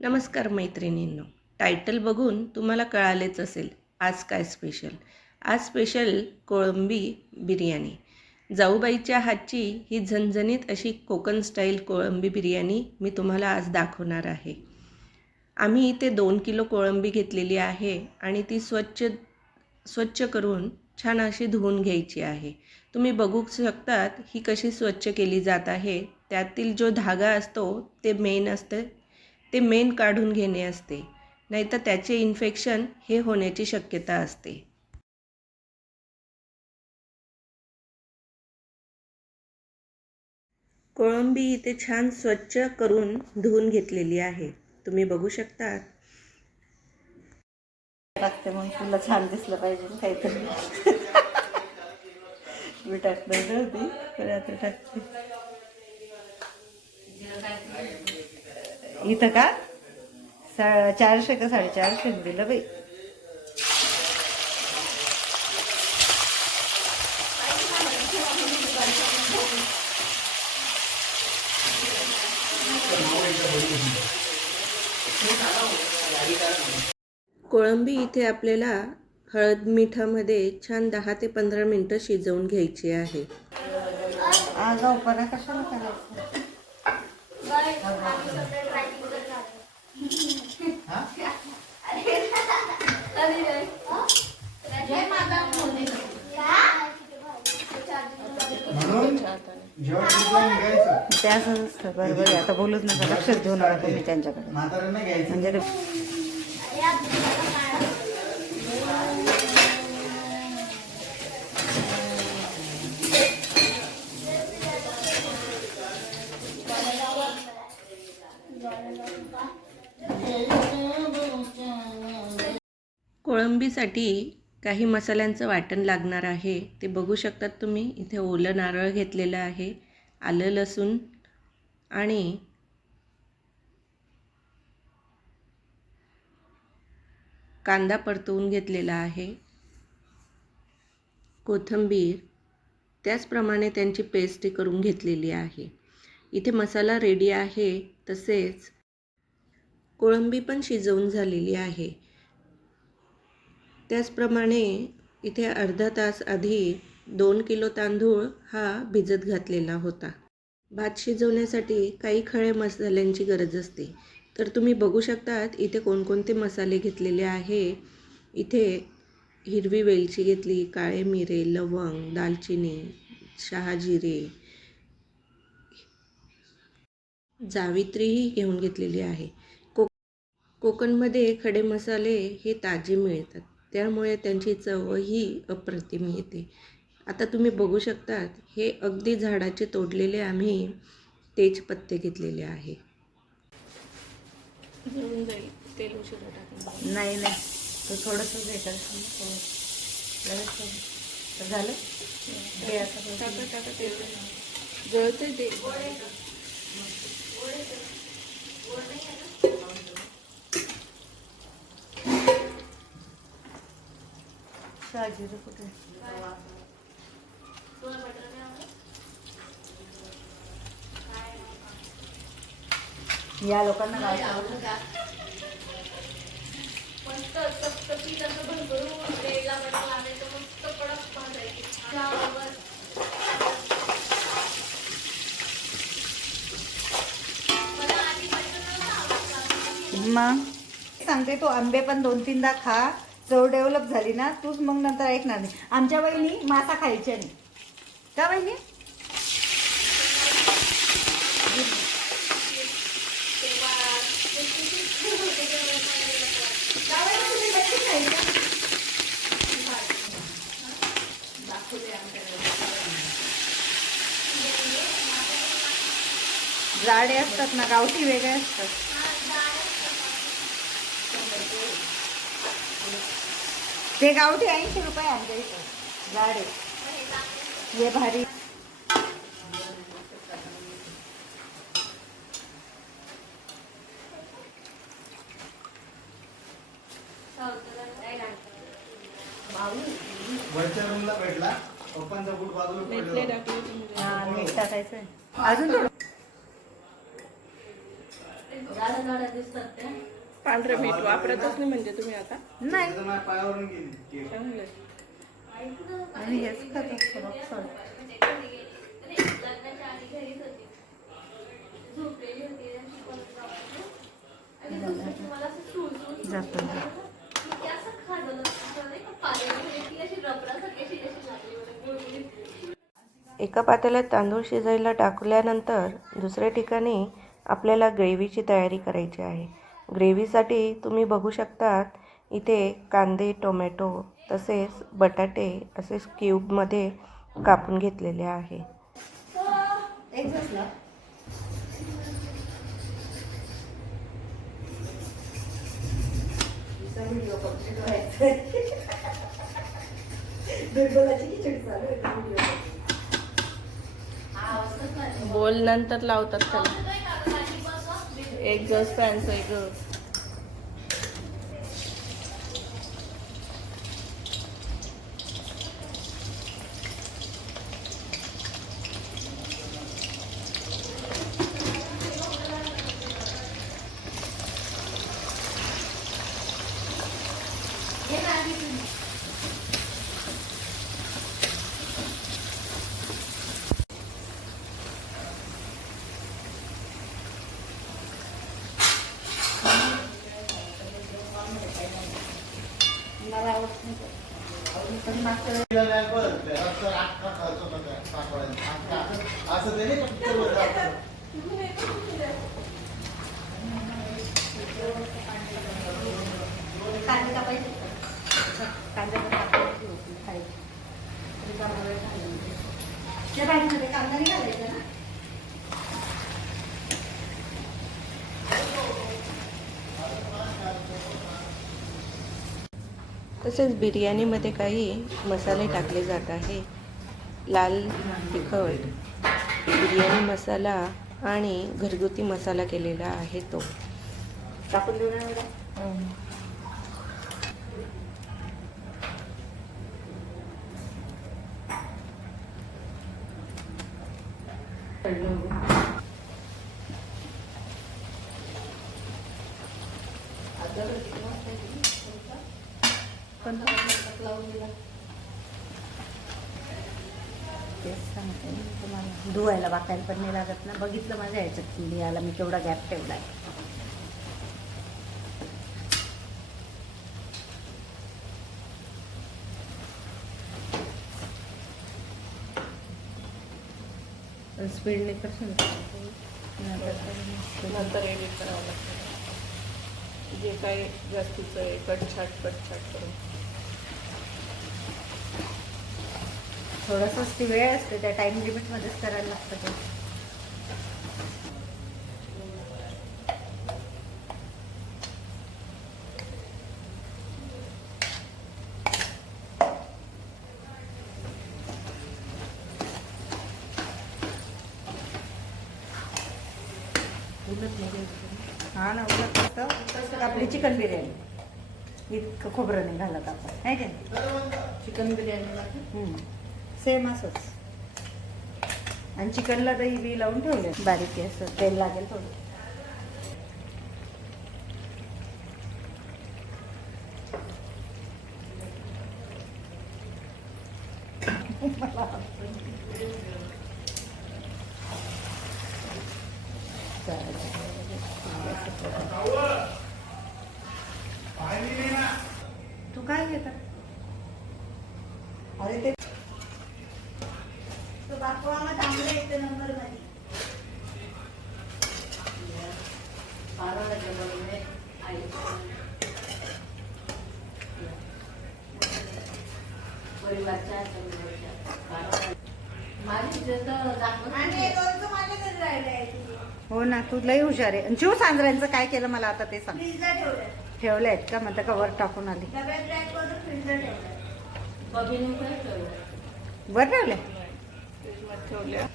नमस्कार मैत्रिणींनो. टायटल बघून तुम्हाला कळालेच असेल आज काय स्पेशल. आज स्पेशल कोळंबी बिर्याणी. जाऊबाईच्या हातची ही झणझणीत अशी कोकण स्टाईल कोळंबी बिर्याणी मी तुम्हाला आज दाखवणार आहे. आम्ही इथे 2 किलो कोळंबी घेतलेली आहे आणि ती स्वच्छ करून छान अशी धुवून घ्यायची आहे. तुम्ही बघू शकतात ही कशी स्वच्छ केली जात आहे. त्यातील जो धागा असतो ते मेन काढून घेणे असते, नाहीतर त्याचे इन्फेक्शन हे होण्याची शक्यता असते. कोळंबी इथे छान स्वच्छ करून धुवून घेतलेली आहे. तुम्ही बघू शकता. टाकते मग तुला छान दिसलं पाहिजे काहीतरी. मी टाकणार नव्हती पण आता टाकते. इथं का 400 का 450 दिलं बाई. कोळंबी इथे आपल्याला हळद मिठामध्ये छान 10 ते 15 मिनटं शिजवून घ्यायची आहे. आगाऊपणा कशाला करायचं. ते असं असतं. बरोबर. आता बोलूच नका, लक्षच देऊ नका तुम्ही त्यांच्याकडे. म्हणजे कोळंबीसाठी काही मसाल्यांचं वाटण लागणार आहे. ते बघू शकतात तुम्ही. इथे ओलं नारळ घेतलेलं आहे, आलं लसूण आणि कांदा परतवून घेतलेला आहे, कोथिंबीर, त्याचप्रमाणे त्यांची पेस्ट करून घेतलेली आहे. इथे मसाला रेडी आहे. तसेच कोळंबी पण शिजवून झालेली आहे. त्याचप्रमाणे इथे अर्धा तास आधी 2 किलो तांदूळ हा भिजत घातलेला होता. भात शिजवण्यासाठी काही खडे मसाल्यांची गरज असते. तर तुम्ही बघू शकतात इथे कोणकोणते मसाले घेतलेले आहे. इथे हिरवी वेलची घेतली, काळे मिरे, लवंग, दालचिनी, शहाजिरे, जावित्रीही घेऊन घेतलेली आहे. कोकणमध्ये खडे मसाले हे ताजे मिळतात, त्यामुळे त्यांची चवही अप्रतिम येते. आता तुम्ही बघू शकतात हे अगदी झाडाचे तोडलेले आम्ही तेजपत्ते घेतलेले आहे. नाही नाही, तो थोडंसं हे कर. झालं ते आता जळते ते. शहाजिरं कुठे. या लोकांना काय मग सांगते, तो आंबे पण 2-3दा खा. चव डेव्हलप झाली ना तूच मग नंतर ऐकणार नाही. आमच्या बहिणी मासा खायच्या नाही का बहिणी. जाडे असतात ना, गावठी वेगळे असतात. ते गावठी 80 रुपये आमच्या इथं जाडे. हे भारी. वरच्या रूमला भेटला, पप्पांचा बूट बाजूला पडला. मीठ टाकायचं अजून थोडं. पांढरे मीठ वापरतच नाही म्हणजे तुम्ही आता नाही तर माझ्या पायावरून गेली केक. चांगलं. आणि हेच खातो rock salt. जातो. एका पातेल्यात तांदूळ शिजायला टाकल्यानंतर दुसऱ्या ठिकाणी आपल्याला ग्रेव्हीची तयारी करायची आहे. ग्रेव्हीसाठी तुम्ही बघू शकतात इथे कांदे, टोमॅटो तसेच बटाटे असे क्यूबमध्ये कापून घेतलेले आहे. एक बसला. बिरबलाची खिचडी चालू आहे का व्हिडिओ? बोल नंतर लावतात त्याला. एक गस फॅनचं एक गस. मला आवडत नाही. पण मागच्या वेळेस तिला नाही बरं, घरात तर अख्खा खर्च होता साखरेचा. अख्खा. असं ते नाही का picture वर दाखवतं. कांदे कापायचे. कांद्याला कापायची होती खायची. रिकामा वेळ घालवला. त्या भाजीमध्ये कांदा नाही घालायचा ना? तसेच बिर्याणीमध्ये काही मसाले टाकले जात आहे. लाल तिखट, बिर्याणी मसाला आणि घरगुती मसाला केलेला आहे तो. टाकून देऊ ना एवढा? तेच सांगते मी तुम्हाला. धुवायला वाकायला पण नाही लागत ना. बघितलं माझ्या ह्याच्यात किल्ली आला मी केवढा गॅप ठेवलाय. स्पीडने कसं नंतर एडिट करावं लागतं. जे काही जास्तीचं आहे कटछाट करून. थोडंसंच ती वेळ असते त्या टाइम लिमिटमध्येच करायला लागतं ते. हा ना उलट असतं आपली चिकन बिर्याणी इतकं खोबरं नाही घालत आपण आहे की नाही. चिकन बिर्याणी सेम असंच. आणि चिकनला दही बी लावून ठेवले बारीक आहे असं तेल लागेल थोडं. तू काय घेता? अरे ते दाखवायला चांगलं येते नंबर मध्ये. हो ना तू लई हुशार आहे. जीव सांजऱ्यांचं काय केलं मला आता ते सांग. ठेवले आहेत का? म्हणता कवर टाकून आली वर ठेवले. ठेवल्या.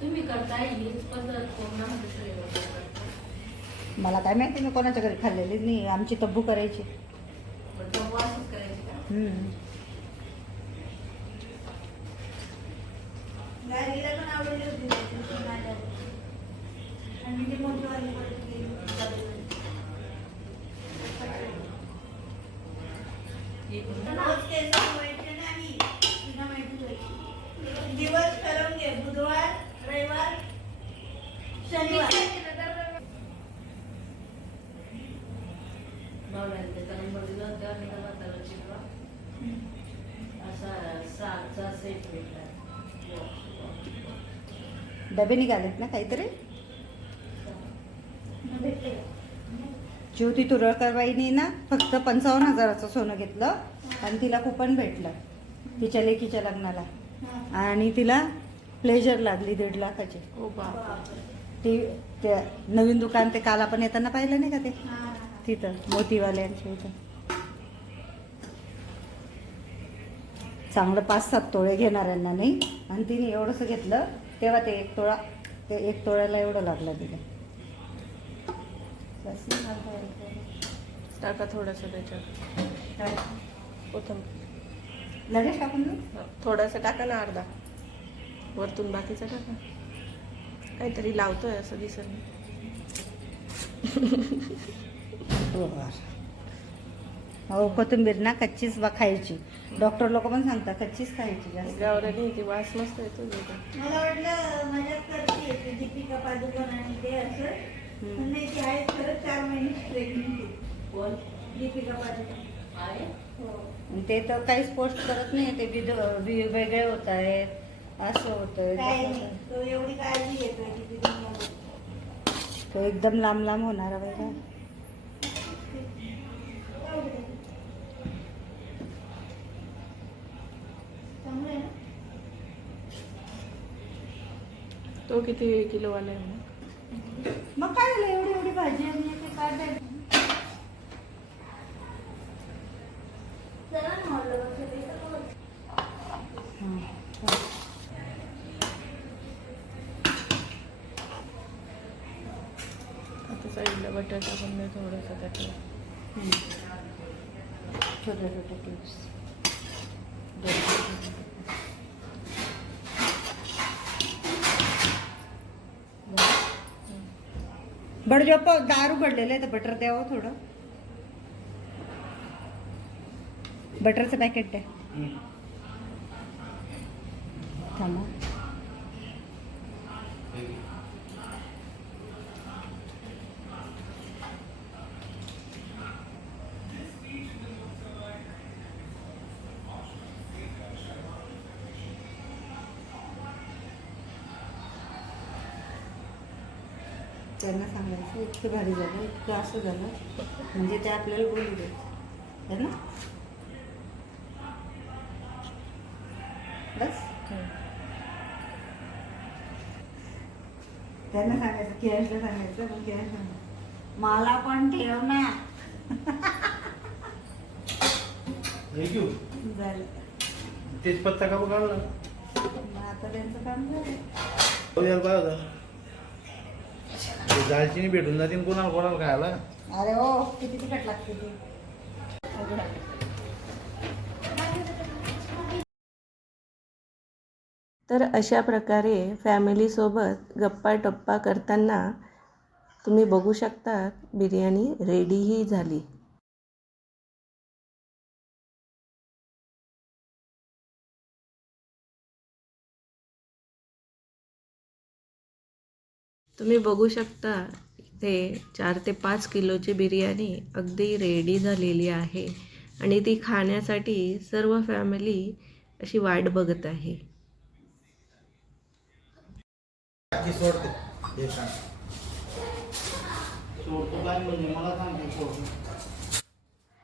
तुम्ही करताय हीच पद्धत कोरोनामध्ये मला काय माहिती, मी कोणाच्या घरी खाल्लेली नाही. आमची तब्बू करायची. हम्म. दिवस ठरवून घे, बुधवार, रविवार, शनिवार. डबे निघालेत ना काहीतरी. ज्योती तुरळकरबाईनी ना फक्त 55,000चं सोनं घेतलं आणि तिला कुपन भेटलं तिच्या लेकीच्या लग्नाला. आणि तिला प्लेजर लागली 1.5 लाखाची. हो बाबा. ती त्या नवीन दुकान ते काल आपण येताना पाहिलं नाही का ते, तिथं मोतीवाल्यांच्या इथं. चांगलं 5-7 तोळे घेणाऱ्यांना नाही. आणि तिने एवढंसं घेतलं तेव्हा ते 1 तोळा, ते 1 तोळ्याला एवढं लागलं तिला. बस नाही घालता. टाका थोडंसं त्याच्यात काय कोथिंबीर. लगेच टाकून देऊ. थोडंसं टाका ना, अर्धा. वरतून बाकीचं टाका. काहीतरी लावतोय असं दिसत नाही. हो, कोथिंबीर ना कच्चीच खायची. डॉक्टर लोक पण सांगतात कच्चीच खायची जास्त. गावरानी ती वास मस्त येतो तिथं. मला वाटलं माझ्यात करते येते दीपिका पादुकोण आणि ते असं. पण नाही, ती आहे खरंच 4 महिने प्रेग्नेंट. कोण? दीपिका पादुकोण आहे. हो. आणि ते तर काहीच पोस्ट करत नाही. ते वेगळे होत आहेत, असं होतंय. काय नाही, तो एवढी काळजी घेतोय की तिथे तो एकदम लांब लांब होणारा वेगळा. चांगलं आहे ना. तो किती किलोवाला आहे मग? मग काय झालं, एवढी एवढी भाजी आणि ते काय द्यायचं? चला ना हॉलला बसूया. आता साईडला बटाटा पण नाही थोडंसं त्याच्यात. छोटे छोटे टिप्स. बडजोप दार उघडलेलं आहे तर बटर द्यावं थोडं. बटरचं पॅकेट द्या. थांबा. त्यांना सांगायचं इतकं भारी झालं, इतकं असं झालं, म्हणजे ते आपल्याला बोलू देत है ना. बस त्यांना सांगायचं, केअर्सला सांगायचं. मग केअर सांगा मला पण ठेव ना. झालं. तेजपत्ता का काढला. मग आता त्यांचं काम झालं. काय होता, दालचिनी भेटून जाते कोणाला कोणाला खायला. अरे हो, किती तिखट लागते ती. तर अशा प्रकारे फॅमिलीसोबत गप्पा टप्पा करताना तुम्ही बघू शकता बिर्याणी रेडीही झाली. तुम्ही बघू शकता इथे 4 ते 5 किलोची बिर्याणी अगदी रेडी झालेली आहे आणि ती खाण्यासाठी सर्व फॅमिली अशी वाट बघत आहे.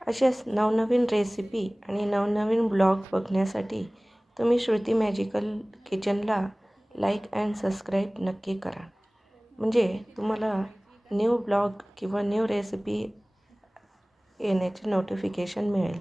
अशाच नवनवीन रेसिपी आणि नवनवीन ब्लॉग बघण्यासाठी तुम्ही श्रुती मॅजिकल किचनला लाईक अँड सबस्क्राईब नक्की करा. म्हणजे तुम्हाला न्यू ब्लॉग किंवा न्यू रेसिपी येण्याचे नोटिफिकेशन मिळेल.